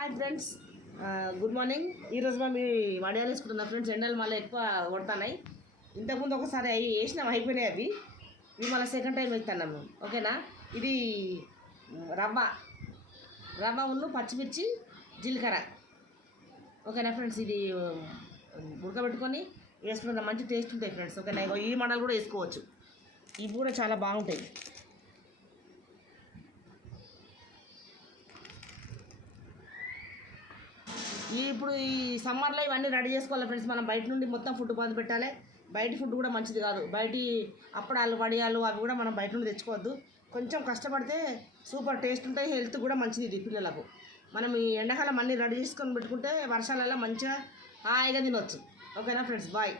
Hi friends, good morning. ఈరోజు మేము వడియాలు వేసుకుంటున్నాం ఫ్రెండ్స్. ఎండలు మళ్ళీ ఎక్కువ కొడుతున్నాయి. ఇంతకుముందు ఒకసారి అవి వేసినాం, అయిపోయినాయి అవి. ఇవి మళ్ళీ సెకండ్ టైం వేస్తున్నాము. ఓకేనా. ఇది రవ్వ ఉన్న పచ్చిమిర్చి జీలకర్ర. ఓకేనా ఫ్రెండ్స్. ఇది ఉడకబెట్టుకొని వేసుకుంటాం, మంచి టేస్ట్ ఉంటాయి ఫ్రెండ్స్. ఓకేనా. ఈ మడలు కూడా వేసుకోవచ్చు, ఇవి కూడా చాలా బాగుంటాయి. ఇప్పుడు ఈ సమ్మర్లో ఇవన్నీ రెడీ చేసుకోవాలి ఫ్రెండ్స్. మనం బయట నుండి మొత్తం ఫుడ్ బంద్ పెట్టాలి. బయట ఫుడ్ కూడా మంచిది కాదు. బయటి అప్పడాలు వడియాలు అవి కూడా మనం బయట నుండి తెచ్చుకోవద్దు. కొంచెం కష్టపడితే సూపర్ టేస్ట్ ఉంటాయి, హెల్త్ కూడా మంచిది ఇది పిల్లలకు. మనం ఈ ఎండాకాలం అన్నీ రెడీ చేసుకొని పెట్టుకుంటే వర్షాలలో మంచిగా హాయిగా తినవచ్చు. ఓకేనా ఫ్రెండ్స్, బాయ్.